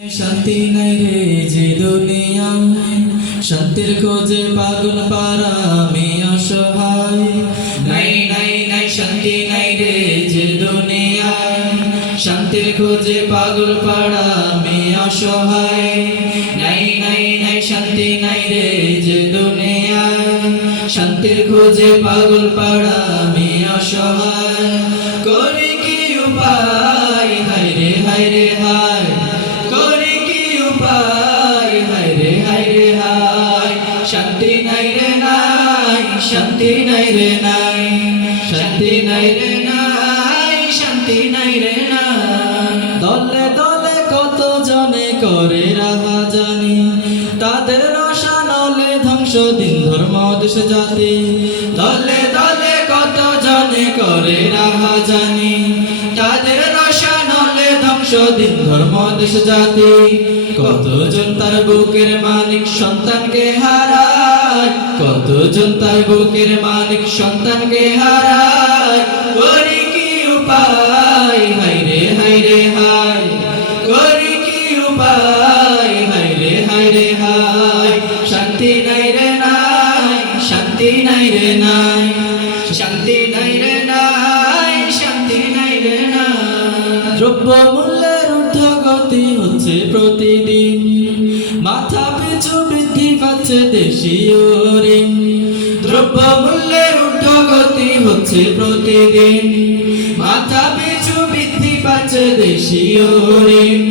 শান্তি নাই রে যে দুনিয়ায়, শান্তির খোঁজে পাগল পারা আমি অসহায়। নাই নাই নাই শান্তি নাই রে যে দুনিয়ায়, শান্তির খোঁজে পাগল পারা আমি অসহায়। নাই নাই নাই শান্তি নাই রে যে দুনিয়ায়, শান্তির খোঁজে পাগল পারা আমি অসহায়। করি কি উপায় হায় রে হায় রে হায়, করি কি উপায় হায় রে হায় রে হায়। শান্তি নাই রে নাই, শান্তি নাই রে নাই, শান্তি নাই রে নাই, শান্তি নাই রে নাই। দলে দলে কত জনে করে রাহা জানি, তাদের রসানলে ধ্বংস দিন ধর্ম দেশ জাতি। দলে দলে কত জনে করে রাহা জানি, তাদের রসানলে ধ্বংস দিন ধর্ম দেশ জাতি। কতজন তার বুকের মালিক সন্তানকে হারায়, কতজন তার বুকের মালিক সন্তানকে হারায়। করি কি উপায় হায় রে হায় রে হায়, করি কি উপায় হায় রে হায় রে হায়। শান্তি নাই রে নাই, শান্তি নাই রে নাই, শান্তি নাই রে নাই, শান্তি নাই রে নাই। দ্রব্য মূল্যের ঊর্ধ্বগতি হচ্ছে প্রতিদিন, মাথা পিছু বৃদ্ধি পাচ্ছে দেশীয় ঋণ। দ্রব্য মূল্যের ঊর্ধ্বগতি হচ্ছে প্রতিদিন, মাথা পিছু বৃদ্ধি পাচ্ছে দেশীয় ঋণ।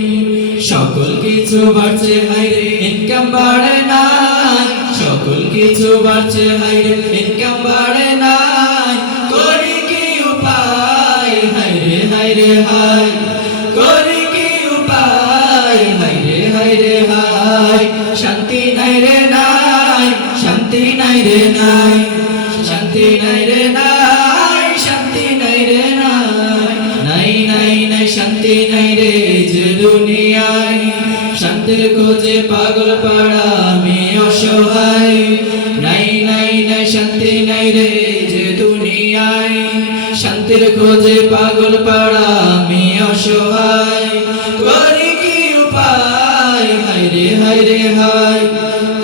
সকল কিছু বাড়ছে হায়রে ইনকাম বাড়ে নাই, সকল কিছু বাড়ছে হায়রে ইনকাম বাড়ে নাই। করি কি উপায় হায়রে হায়রে হায়, করি কি উপায় হায়রে হায়রে হায়। শান্তি নাই রে নাই, শান্তি নাই রে নাই, শান্তি নাই রে নাই, শান্তি নাই রে নাই। নাই নাই নাই শান্তি নাই রে যে দুনিয়ায়, শান্তির খোঁজে পাগল পাড়া আমি অসহায়। নাই নাই নাই শান্তি নাই রে যে দুনিয়ায়, শান্তির খোঁজে পাগল পাড়া আমি অসহায়। করি কি উপায় হায় রে হায় রে হায়,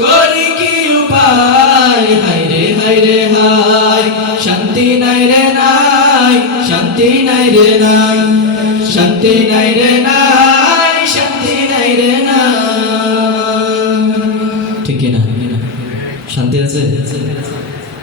করি কি উপায় হায় রে হায় রে হায়। শান্তি নাই রে নাই, শান্তি নাই রে